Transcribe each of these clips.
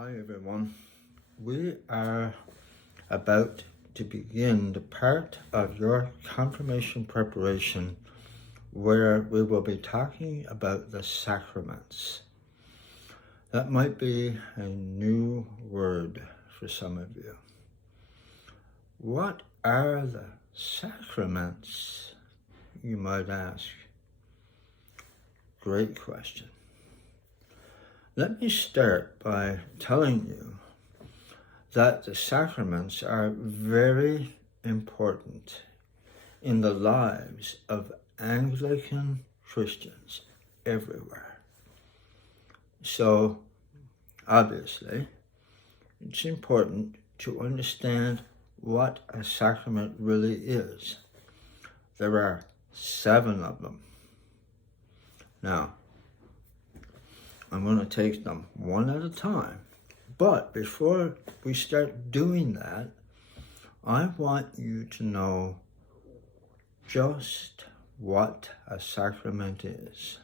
Hi everyone. We are about to begin the part of your confirmation preparation where we will be talking about the sacraments. That might be a new word for some of you. What are the sacraments, you might ask? Great question. Let me start by telling you that the sacraments are very important in the lives of Anglican Christians everywhere. So, obviously, it's important to understand what a sacrament really is. There are 7 of them. Now, I'm going to take them one at a time. But before we start doing that, I want you to know just what a sacrament is.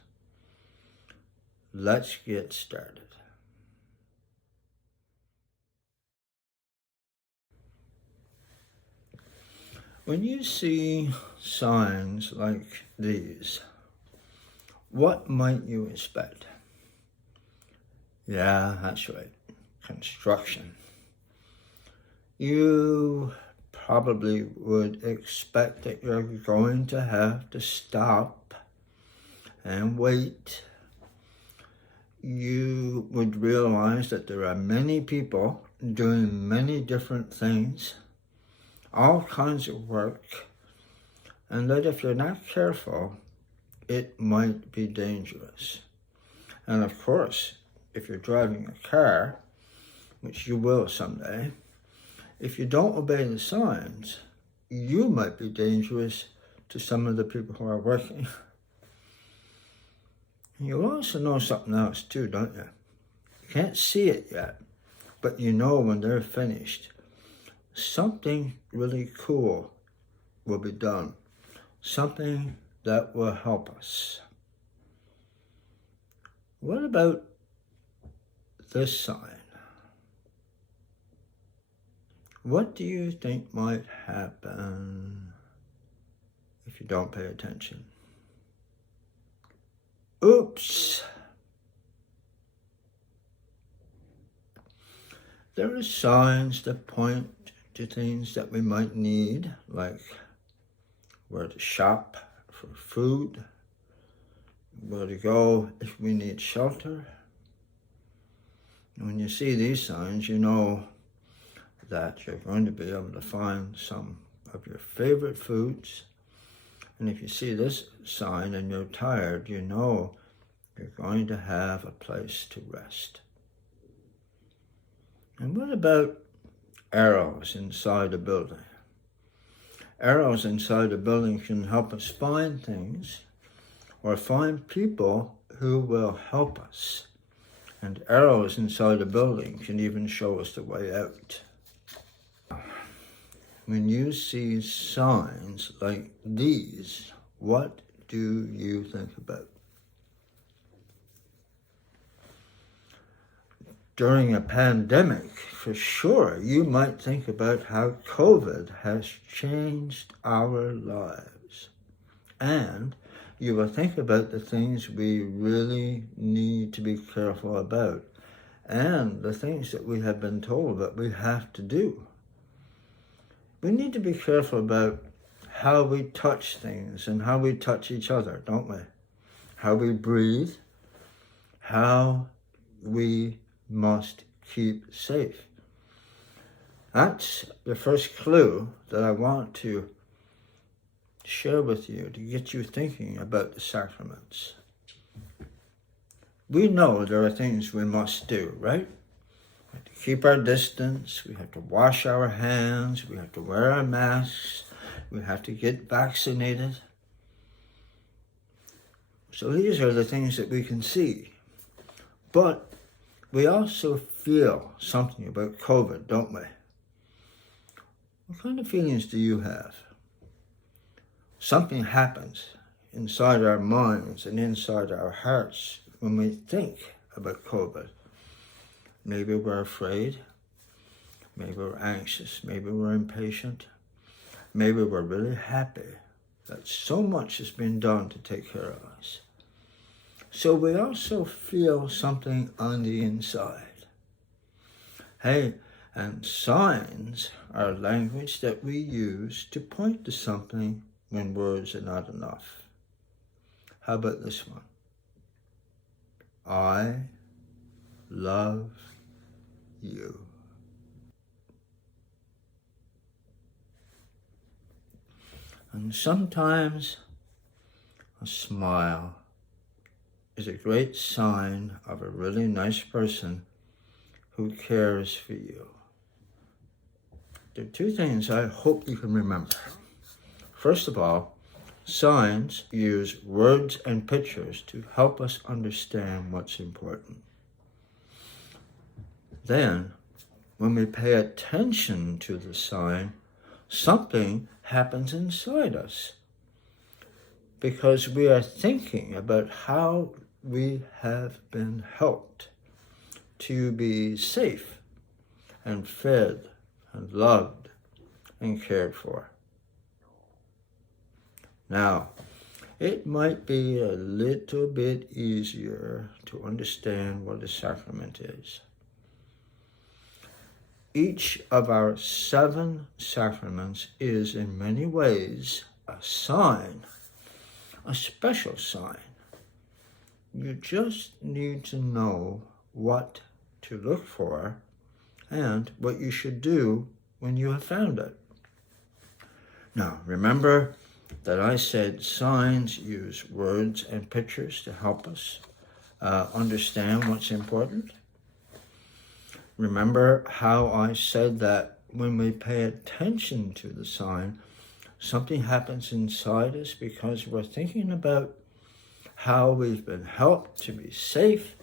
Let's get started. When you see signs like these, what might you expect? Yeah, that's right. Construction. You probably would expect that you're going to have to stop and wait. You would realize that there are many people doing many different things, all kinds of work, and that if you're not careful, it might be dangerous. And of course, if you're driving a car, which you will someday, if you don't obey the signs, you might be dangerous to some of the people who are working. You also know something else too, don't you? You can't see it yet, but you know when they're finished, something really cool will be done. Something that will help us. What about this sign? What do you think might happen if you don't pay attention? Oops! There are signs that point to things that we might need, like where to shop for food, where to go if we need shelter. And when you see these signs, you know that you're going to be able to find some of your favorite foods. And if you see this sign and you're tired, you know you're going to have a place to rest. And what about arrows inside a building? Arrows inside a building can help us find things or find people who will help us. And arrows inside a building can even show us the way out. When you see signs like these, what do you think about? During a pandemic, for sure, you might think about how COVID has changed our lives. And you will think about the things we really need to be careful about and the things that we have been told that we have to do. We need to be careful about how we touch things and how we touch each other, don't we? How we breathe, how we must keep safe. That's the first clue that I want to share with you to get you thinking about the sacraments. We know there are things we must do, right? We have to keep our distance, we have to wash our hands, we have to wear our masks, we have to get vaccinated. So these are the things that we can see. But we also feel something about COVID, don't we? What kind of feelings do you have? Something happens inside our minds and inside our hearts when we think about COVID. Maybe we're afraid. Maybe we're anxious. Maybe we're impatient. Maybe we're really happy that so much has been done to take care of us. So we also feel something on the inside. Hey, and signs are language that we use to point to something when words are not enough. How about this one? I love you. And sometimes a smile is a great sign of a really nice person who cares for you. There are two things I hope you can remember. First of all, signs use words and pictures to help us understand what's important. Then, when we pay attention to the sign, something happens inside us because we are thinking about how we have been helped to be safe and fed and loved and cared for. Now, it might be a little bit easier to understand what a sacrament is. Each of our 7 sacraments is in many ways a sign, a special sign. You just need to know what to look for and what you should do when you have found it. Now, remember that I said signs use words and pictures to help us understand what's important. Remember how I said that when we pay attention to the sign, something happens inside us because we're thinking about how we've been helped to be safe,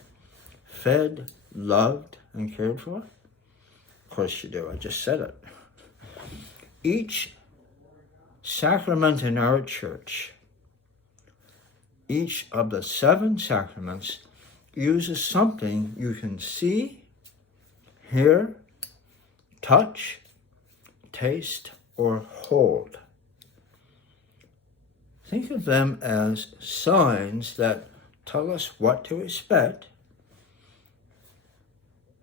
fed, loved, and cared for? Of course you do, I just said it. Each sacrament in our church, each of the 7 sacraments uses something you can see, hear, touch, taste, or hold. Think of them as signs that tell us what to expect,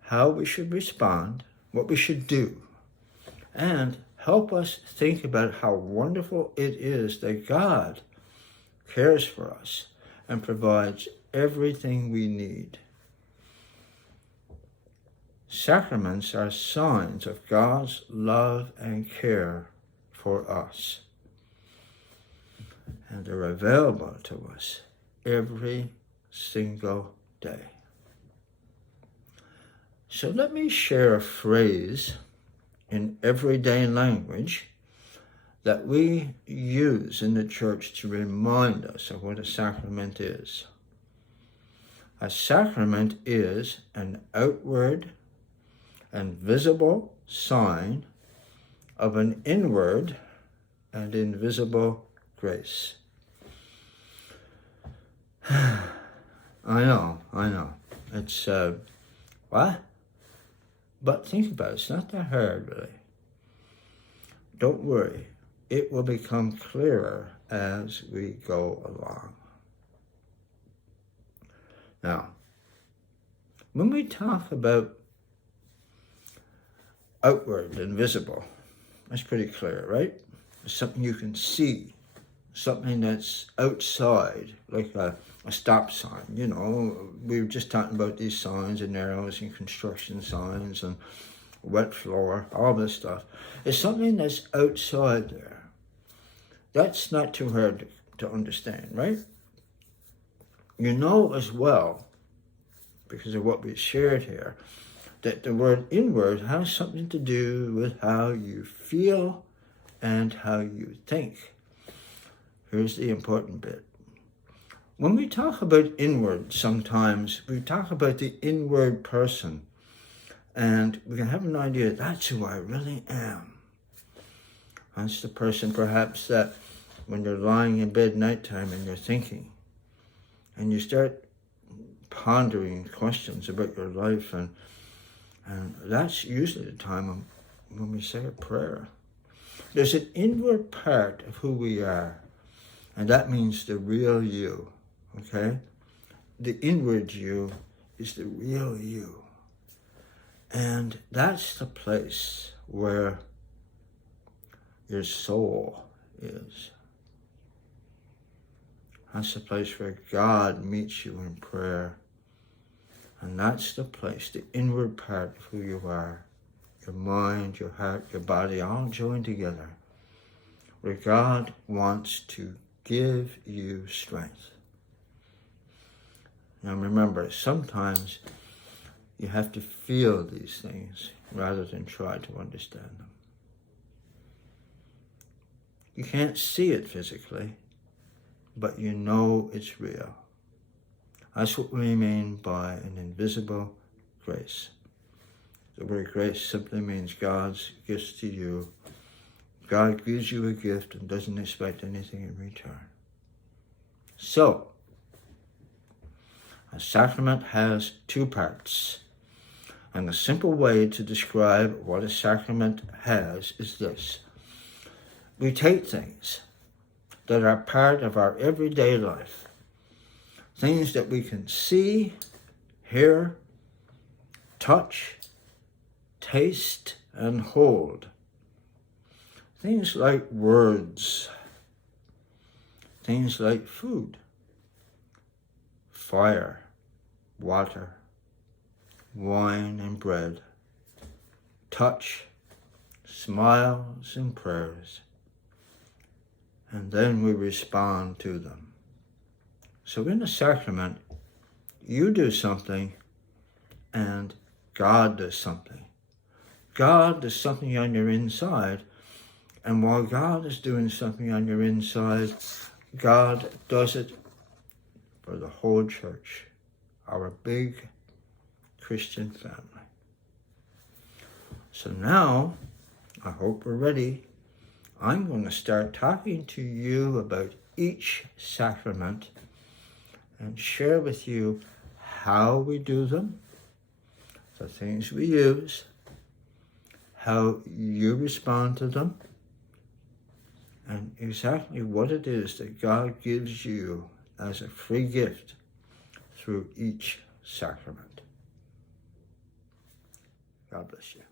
how we should respond, what we should do, and help us think about how wonderful it is that God cares for us and provides everything we need. Sacraments are signs of God's love and care for us, and they're available to us every single day. So let me share a phrase in everyday language that we use in the church to remind us of what a sacrament is. A sacrament is an outward and visible sign of an inward and invisible grace. I know. It's, what? But think about it, it's not that hard, really. Don't worry, it will become clearer as we go along. Now, when we talk about outward and visible, that's pretty clear, right? It's something you can see, something that's outside, like a stop sign. You know, we were just talking about these signs and arrows and construction signs and wet floor, all this stuff. It's something that's outside there. That's not too hard to understand, right? You know as well, because of what we shared here, that the word inward has something to do with how you feel and how you think. Here's the important bit. When we talk about inward, sometimes we talk about the inward person, and we can have an idea, that's who I really am. That's the person perhaps that when you're lying in bed nighttime and you're thinking, and you start pondering questions about your life, and And that's usually the time when we say a prayer. There's an inward part of who we are, and that means the real you, okay? The inward you is the real you. And that's the place where your soul is. That's the place where God meets you in prayer. And that's the place, the inward part of who you are. Your mind, your heart, your body, all joined together. Where God wants to give you strength. Now remember, sometimes you have to feel these things rather than try to understand them. You can't see it physically, but you know it's real. That's what we mean by an invisible grace. The word grace simply means God's gifts to you. God gives you a gift and doesn't expect anything in return. So, a sacrament has two parts. And the simple way to describe what a sacrament has is this. We take things that are part of our everyday life, things that we can see, hear, touch, taste, and hold. Things like words, things like food, fire, water, wine and bread, touch, smiles and prayers, and then we respond to them. So in the sacrament, you do something and God does something. God does something on your inside, and while God is doing something on your inside, God does it for the whole church, our big Christian family. So now, I hope we're ready. I'm going to start talking to you about each sacrament and share with you how we do them, the things we use, how you respond to them, and exactly what it is that God gives you as a free gift through each sacrament. God bless you.